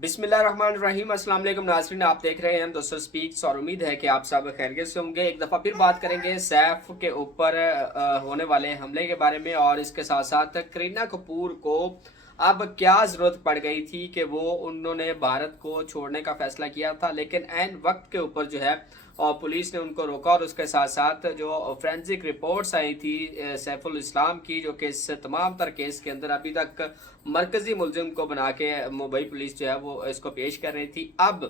बिस्मिल्लाहिर्रहमानिर्रहीम। अस्सलाम वालेकुम नाज़रीन, आप देख रहे हैं दोस्तों स्पीक्स और उम्मीद है कि आप सब खैरियत से होंगे। एक दफ़ा फिर बात करेंगे सैफ के ऊपर होने वाले हमले के बारे में और इसके साथ साथ करीना कपूर को अब क्या ज़रूरत पड़ गई थी कि वो उन्होंने भारत को छोड़ने का फैसला किया था, लेकिन ऐन वक्त के ऊपर जो है और पुलिस ने उनको रोका। और उसके साथ साथ जो फोरेंसिक रिपोर्ट्स आई थी सैफुल इस्लाम की, जो कि इस तमाम तर केस के अंदर अभी तक मरकजी मुलजिम को बना के मुंबई पुलिस जो है वो इसको पेश कर रही थी, अब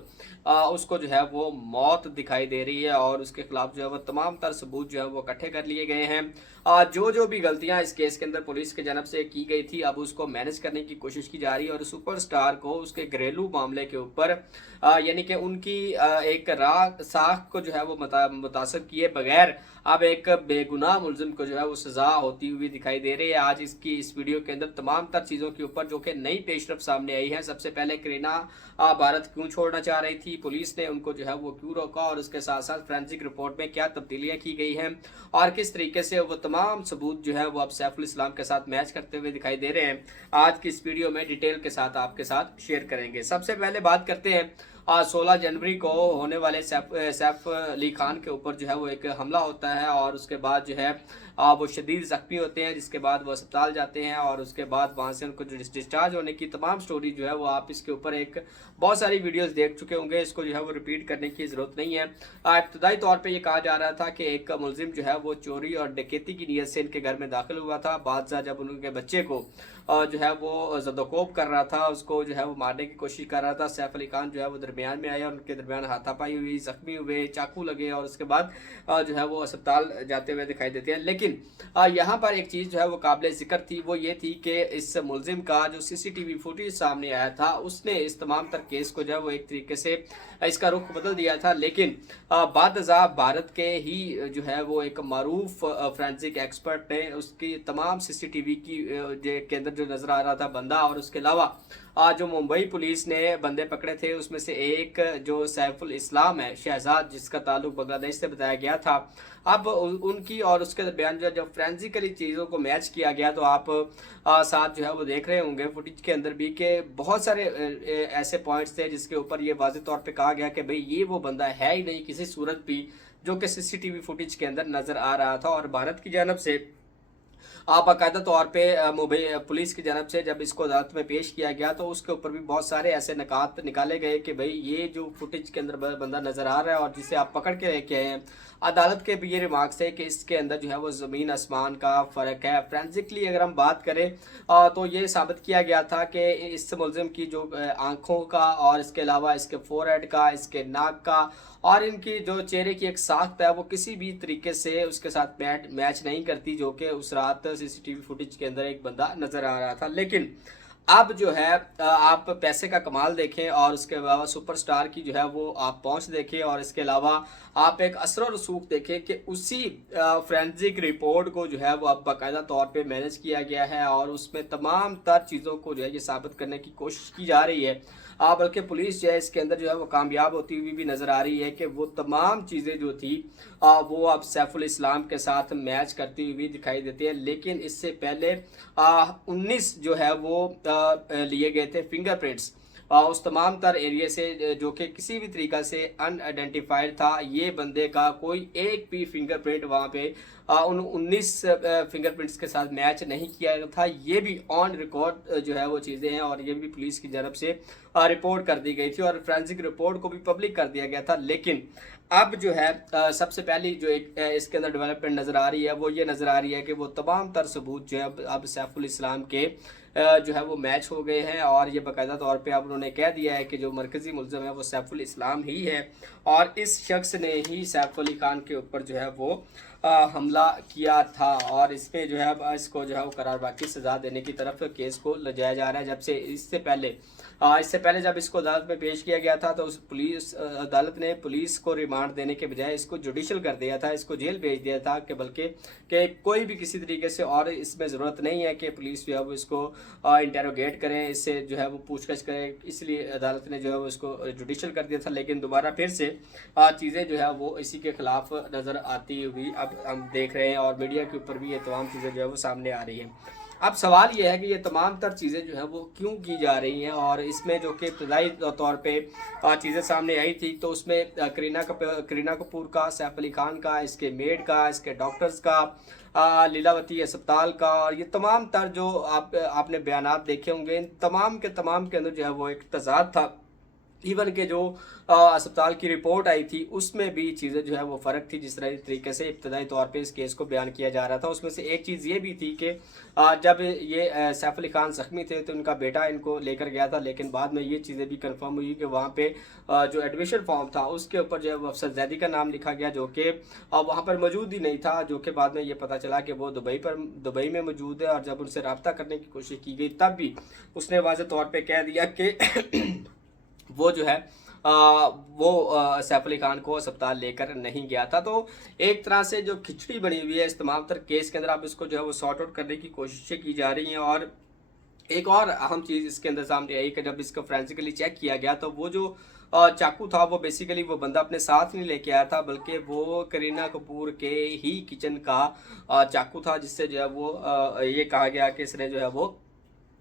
उसको जो है वो मौत दिखाई दे रही है और उसके खिलाफ जो है वो तमाम तर सबूत जो है वो इकट्ठे कर लिए गए हैं। जो भी गलतियां इस केस के अंदर पुलिस की जानब से की गई थी, अब उसको मैनेज करने की कोशिश की जा रही है और सुपरस्टार को उसके घरेलू मामले के ऊपर यानी कि उनकी एक राह साख को जो है वो मुतासब किए बगैर अब एक बेगुनाह मुलजिम को जो है वो सजा होती हुई दिखाई दे रही है। आज इसकी इस वीडियो के अंदर तमाम तर चीज़ों के ऊपर जो कि नई पेशरफ सामने आई है। सबसे पहले करीना भारत क्यों छोड़ना चाह रही थी, पुलिस ने उनको जो है वो क्यों रोका और उसके साथ साथ फोरेंसिक रिपोर्ट में क्या तब्दीलियां की गई हैं और किस तरीके से वो तमाम सबूत जो है वो अब सैफुल इस्लाम के साथ मैच करते हुए दिखाई दे रहे हैं, आज की इस वीडियो में डिटेल के साथ आपके साथ शेयर करेंगे। सबसे पहले बात करते हैं 16 जनवरी को होने वाले सैफ अली खान के ऊपर जो है वो एक हमला होता है और उसके बाद जो है वो शदीद जख्मी होते हैं, जिसके बाद वो अस्पताल जाते हैं और उसके बाद वहाँ से उनको जो डिस्चार्ज होने की तमाम स्टोरी जो है वो आप इसके ऊपर एक बहुत सारी वीडियोस देख चुके होंगे, इसको जो है वो रिपीट करने की ज़रूरत नहीं है। इब्तदाई तौर पे ये कहा जा रहा था कि एक मुलजिम जो है वो चोरी और डकैती की नीयत से इनके घर में दाखिल हुआ था। बादशाह जब उनके बच्चे को जो है वो ज़दोकोब कर रहा था, उसको जो है वो मारने की कोशिश कर रहा था, सैफ अली खान जो है वो दरमियान में आया, उनके दरमियान हाथापाई हुई, जख्मी हुए, चाकू लगे और उसके बाद जो है वो अस्पताल जाते हुए दिखाई देते हैं। लेकिन यहाँ पर एक चीज़ जो है वो काबिल ज़िक्र थी, वो ये थी कि इस मुलजिम का जो सीसीटीवी फुटेज सामने आया था, उसने इस तमाम तर केस को जो है वो एक तरीके से इसका रुख बदल दिया था। लेकिन बादशाह भारत के ही जो है वो एक मारूफ फोरेंसिक एक्सपर्ट ने उसकी तमाम सीसीटीवी की के अंदर जो नजर आ रहा था बंदा, और उसके अलावा जो मुंबई पुलिस ने बंदे पकड़े थे उसमें से एक जो सैफुल इस्लाम है शहजाद, जिसका ताल्लुक बांग्लादेश से बताया गया था, अब उनकी और उसके बयान जो जब फ्रेंसिकली चीज़ों को मैच किया गया तो आप साथ जो है वो देख रहे होंगे फुटेज के अंदर भी कि बहुत सारे ऐसे पॉइंट्स थे जिसके ऊपर ये वाज़ेह तौर पे कहा गया कि भाई ये वो बंदा है ही नहीं किसी सूरत भी जो कि सीसीटीवी फुटेज के अंदर नजर आ रहा था। और भारत की जानब से बाकायदा तौर पे मुंबई पुलिस की जानब से जब इसको अदालत में पेश किया गया तो उसके ऊपर भी बहुत सारे ऐसे निकात निकाले गए कि भाई ये जो फुटेज के अंदर बंदा नज़र आ रहा है और जिसे आप पकड़ के लेके आए हैं, अदालत के भी ये रिमार्क्स है कि इसके अंदर जो है वो ज़मीन आसमान का फ़र्क है। फ्रेंसिकली अगर हम बात करें तो ये साबित किया गया था कि इस मुलजिम की जो आँखों का और इसके अलावा इसके फोरहेड का, इसके नाक का और इनकी जो चेहरे की एक साख्त है वो किसी भी तरीके से उसके साथ मैच नहीं करती, जो कि उस रात सीसीटीवी फुटेज के अंदर एक बंदा नज़र आ रहा था। लेकिन अब जो है आप पैसे का कमाल देखें और उसके अलावा सुपरस्टार की जो है वो आप पहुंच देखें और इसके अलावा आप एक असर और रसूख देखें कि उसी फोरेंसिक रिपोर्ट को जो है वो अब बाकायदा तौर पे मैनेज किया गया है और उसमें तमाम तर चीज़ों को जो है ये साबित करने की कोशिश की जा रही है। बल्कि पुलिस जो है इसके अंदर जो है वो कामयाब होती हुई भी नज़र आ रही है कि वो तमाम चीज़ें जो थी वो अब सैफुल इस्लाम के साथ मैच करती हुई दिखाई देती है। लेकिन इससे पहले 19 जो है वो लिए गए थे फिंगरप्रिंट्स उस तमाम तर एरिया से जो कि किसी भी तरीका से अनआइडेंटिफाइड था। ये बंदे का कोई एक भी फिंगरप्रिंट वहाँ पे उन 19 फिंगरप्रिंट्स के साथ मैच नहीं किया था। ये भी ऑन रिकॉर्ड जो है वो चीज़ें हैं और ये भी पुलिस की जानब से रिपोर्ट कर दी गई थी और फोरेंसिक रिपोर्ट को भी पब्लिक कर दिया गया था। लेकिन अब जो है सबसे पहली जो एक इसके अंदर डेवलपमेंट नज़र आ रही है वो ये नज़र आ रही है कि वो तमाम तर सबूत जो है अब सैफुल इस्लाम के जो है वो मैच हो गए हैं और ये बाकायदा तौर पे अब उन्होंने कह दिया है कि जो मरकज़ी मुलज़िम है वो सैफुल इस्लाम ही है और इस शख्स ने ही सैफ अली खान के ऊपर जो है वो हमला किया था और इसमें जो है इसको जो है वो करार बाकी सज़ा देने की तरफ केस को ले जाया जा रहा है। जब से इससे पहले जब इसको अदालत में पेश किया गया था तो उस पुलिस अदालत ने पुलिस को रिमांड देने के बजाय इसको जुडिशल कर दिया था, इसको जेल भेज दिया था कि बल्कि कि कोई भी किसी तरीके से और इसमें ज़रूरत नहीं है कि पुलिस जो है वो इसको इंटेरोगेट करें, इससे जो है वो पूछताछ करें, इसलिए अदालत ने जो है वो इसको जुडिशल कर दिया था। लेकिन दोबारा फिर से चीज़ें जो है वो इसी के ख़िलाफ़ नज़र आती हुई अब हम देख रहे हैं और मीडिया के ऊपर भी ये तमाम चीज़ें जो है वो सामने आ रही हैं। اب سوال یہ ہے کہ یہ تمام تر چیزیں جو ہیں وہ کیوں کی جا رہی ہیں، اور اس میں جو کہ ابتدائی طور پہ چیزیں سامنے آئی تھی تو اس میں کرینہ کپور کا، سیف علی خان کا، اس کے میڈ کا، اس کے ڈاکٹرز کا، لیلاوتی اسپتال کا، اور یہ تمام تر جو آپ نے بیانات دیکھے ہوں گے، ان تمام کے اندر جو ہے وہ ایک تضاد تھا۔ ایون کہ جو اسپتال کی رپورٹ آئی تھی اس میں بھی چیزیں جو ہے وہ فرق تھی، جس طریقے سے ابتدائی طور پہ اس کیس کو بیان کیا جا رہا تھا۔ اس میں سے ایک چیز یہ بھی تھی کہ جب یہ سیف علی خان زخمی تھے تو ان کا بیٹا ان کو لے کر گیا تھا، لیکن بعد میں یہ چیزیں بھی کنفرم ہوئی کہ وہاں پہ جو ایڈمیشن فارم تھا اس کے اوپر جو ہے وہ افسر زیدی کا نام لکھا گیا، جو کہ وہاں پر موجود ہی نہیں تھا، جو کہ بعد میں یہ پتہ چلا کہ وہ دبئی میں موجود ہے، اور جب ان سے رابطہ کرنے کی کوشش کی گئی تب بھی اس نے واضح طور پہ کہہ دیا کہ وہ جو ہے وہ سیف علی خان کو اسپتال لے کر نہیں گیا تھا۔ تو ایک طرح سے جو کھچڑی بنی ہوئی ہے اس تمام تر کیس کے اندر، اب اس کو جو ہے وہ سارٹ آؤٹ کرنے کی کوششیں کی جا رہی ہیں۔ اور ایک اور اہم چیز اس کے اندر سامنے آئی کہ جب اس کو فرینسیکلی چیک کیا گیا تو وہ جو چاقو تھا وہ بیسیکلی وہ بندہ اپنے ساتھ نہیں لے کے آیا تھا، بلکہ وہ کرینہ کپور کے ہی کچن کا چاقو تھا، جس سے جو ہے وہ یہ کہا گیا کہ اس نے جو ہے وہ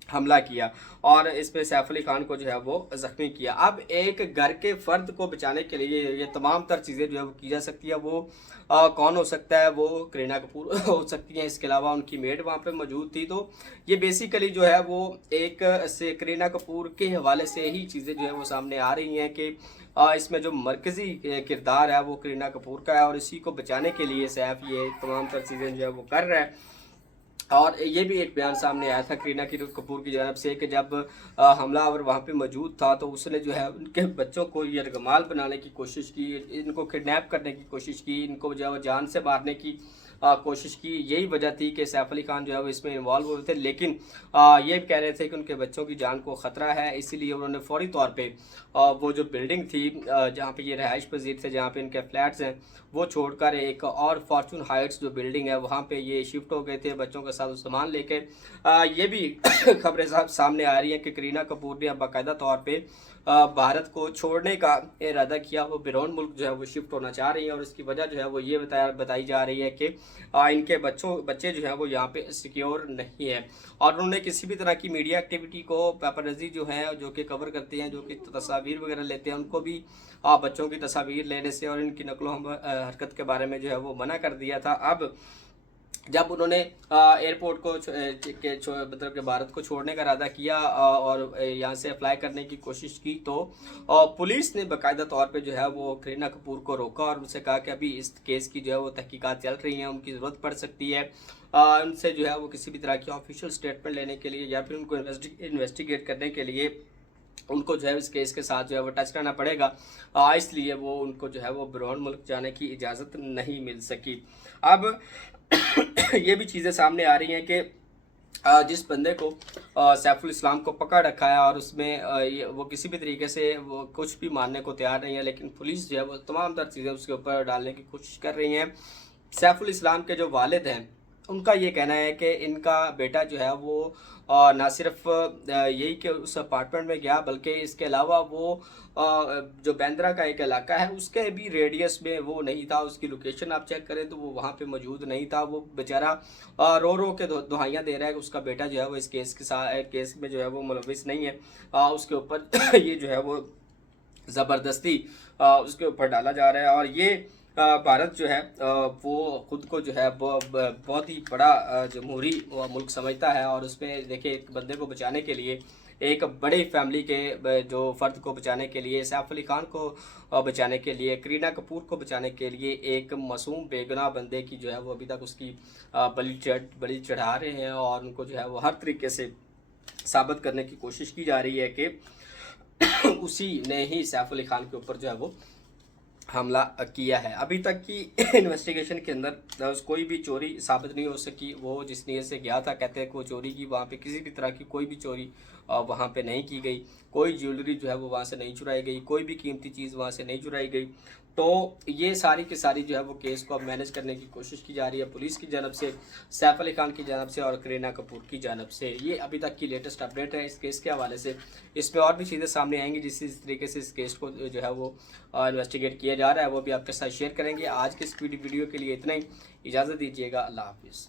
حملہ کیا اور اس پہ سیف علی خان کو جو ہے وہ زخمی کیا۔ اب ایک گھر کے فرد کو بچانے کے لیے یہ تمام تر چیزیں جو ہے وہ کی جا سکتی ہے۔ وہ کون ہو سکتا ہے؟ وہ کرینہ کپور ہو سکتی ہیں، اس کے علاوہ ان کی میڈ وہاں پہ موجود تھی۔ تو یہ بیسیکلی جو ہے وہ ایک سے کرینہ کپور کے حوالے سے ہی چیزیں جو ہے وہ سامنے آ رہی ہیں کہ اس میں جو مرکزی کردار ہے وہ کرینہ کپور کا ہے، اور اسی کو بچانے کے لیے سیف یہ تمام تر چیزیں جو ہے وہ کر رہا ہے۔ اور یہ بھی ایک بیان سامنے آیا تھا کرینہ کپور کی جانب سے کہ جب حملہ آور وہاں پہ موجود تھا تو اس نے جو ہے ان کے بچوں کو یرغمال بنانے کی کوشش کی، ان کو کڈنیپ کرنے کی کوشش کی، ان کو جو ہے وہ جان سے مارنے کی کوشش کی۔ یہی وجہ تھی کہ سیف علی خان جو ہے وہ اس میں انوالو ہوئے تھے، لیکن یہ بھی کہہ رہے تھے کہ ان کے بچوں کی جان کو خطرہ ہے، اسی لیے انہوں نے فوری طور پہ وہ جو بلڈنگ تھی جہاں پہ یہ رہائش پذیر تھے، جہاں پہ ان کے فلیٹس ہیں، وہ چھوڑ کر ایک اور فارچون ہائٹس جو بلڈنگ ہے وہاں پہ یہ شفٹ ہو گئے تھے بچوں کے ساتھ سامان لے کے۔ یہ بھی خبریں سامنے آ رہی ہیں کہ کرینہ کپور نے باقاعدہ طور پہ بھارت کو چھوڑنے کا ارادہ کیا، وہ بیرون ملک جو ہے وہ شفٹ ہونا چاہ رہی ہیں، اور اس کی وجہ جو ہے وہ یہ بتائی جا رہی ہے کہ ان کے بچے جو ہیں وہ یہاں پہ سیکیور نہیں ہیں، اور انہوں نے کسی بھی طرح کی میڈیا ایکٹیویٹی کو پیپرزی جو ہیں جو کہ کور کرتے ہیں، جو کہ تصاویر وغیرہ لیتے ہیں، ان کو بھی بچوں کی تصاویر لینے سے اور ان کی نقل و حرکت کے بارے میں جو ہے وہ منع کر دیا تھا۔ اب جب انہوں نے ایئرپورٹ کو مطلب کہ بھارت کو چھوڑنے کا ارادہ کیا اور یہاں سے اپلائی کرنے کی کوشش کی تو پولیس نے باقاعدہ طور پہ جو ہے وہ کرینہ کپور کو روکا اور ان سے کہا کہ ابھی اس کیس کی جو ہے وہ تحقیقات چل رہی ہیں، ان کی ضرورت پڑ سکتی ہے، ان سے جو ہے وہ کسی بھی طرح کی آفیشیل سٹیٹمنٹ لینے کے لیے یا پھر ان کو انویسٹیگیٹ کرنے کے لیے ان کو جو ہے اس کیس کے ساتھ جو ہے وہ ٹچ کرنا پڑے گا، اس لیے وہ ان کو جو ہے وہ بیرون ملک جانے کی اجازت نہیں مل سکی۔ اب یہ بھی چیزیں سامنے آ رہی ہیں کہ جس بندے کو سیف الاسلام کو پکڑ رکھا ہے اور اس میں وہ کسی بھی طریقے سے وہ کچھ بھی ماننے کو تیار نہیں ہے، لیکن پولیس جو ہے وہ تمام تر چیزیں اس کے اوپر ڈالنے کی کوشش کر رہی ہیں۔ سیف الاسلام کے جو والد ہیں ان کا یہ کہنا ہے کہ ان کا بیٹا جو ہے وہ نہ صرف یہی کہ اس اپارٹمنٹ میں گیا بلکہ اس کے علاوہ وہ جو بیندرا کا ایک علاقہ ہے اس کے بھی ریڈیس میں وہ نہیں تھا، اس کی لوکیشن آپ چیک کریں تو وہ وہاں پہ موجود نہیں تھا۔ وہ بیچارہ رو رو کے دہائیاں دے رہا ہے کہ اس کا بیٹا جو ہے وہ اس کیس میں جو ہے وہ ملوث نہیں ہے، اس کے اوپر یہ جو ہے وہ زبردستی اس کے اوپر ڈالا جا رہا ہے۔ اور یہ بھارت جو ہے وہ خود کو جو ہے بہت ہی بڑا جمہوری ملک سمجھتا ہے، اور اس میں دیکھیں ایک بندے کو بچانے کے لیے، ایک بڑی فیملی کے جو فرد کو بچانے کے لیے، سیف علی خان کو بچانے کے لیے، کرینہ کپور کو بچانے کے لیے ایک معصوم بے گناہ بندے کی جو ہے وہ ابھی تک اس کی بلی چڑھا رہے ہیں، اور ان کو جو ہے وہ ہر طریقے سے ثابت کرنے کی کوشش کی جا رہی ہے کہ اسی نے ہی سیف علی خان کے اوپر جو ہے وہ حملہ کیا ہے۔ ابھی تک کی انویسٹیگیشن کے اندر کوئی بھی چوری ثابت نہیں ہو سکی۔ وہ جس نیت سے گیا تھا کہتے ہیں کہ وہ چوری کی، وہاں پہ کسی بھی طرح کی کوئی بھی چوری وہاں پہ نہیں کی گئی، کوئی جیولری جو ہے وہ وہاں سے نہیں چرائی گئی، کوئی بھی قیمتی چیز وہاں سے نہیں چرائی گئی۔ تو یہ ساری کی ساری جو ہے وہ کیس کو اب مینیج کرنے کی کوشش کی جا رہی ہے پولیس کی جانب سے، سیف علی خان کی جانب سے اور کرینہ کپور کی جانب سے۔ یہ ابھی تک کی لیٹسٹ اپڈیٹ ہے اس کیس کے حوالے سے۔ اس میں اور بھی چیزیں سامنے آئیں گی جس طریقے سے اس کیس کو جو ہے وہ انویسٹیگیٹ کیا جا رہا ہے، وہ بھی آپ کے ساتھ شیئر کریں گے۔ آج کے اس ویڈیو کے لیے اتنا ہی، اجازت دیجیے گا، اللہ حافظ۔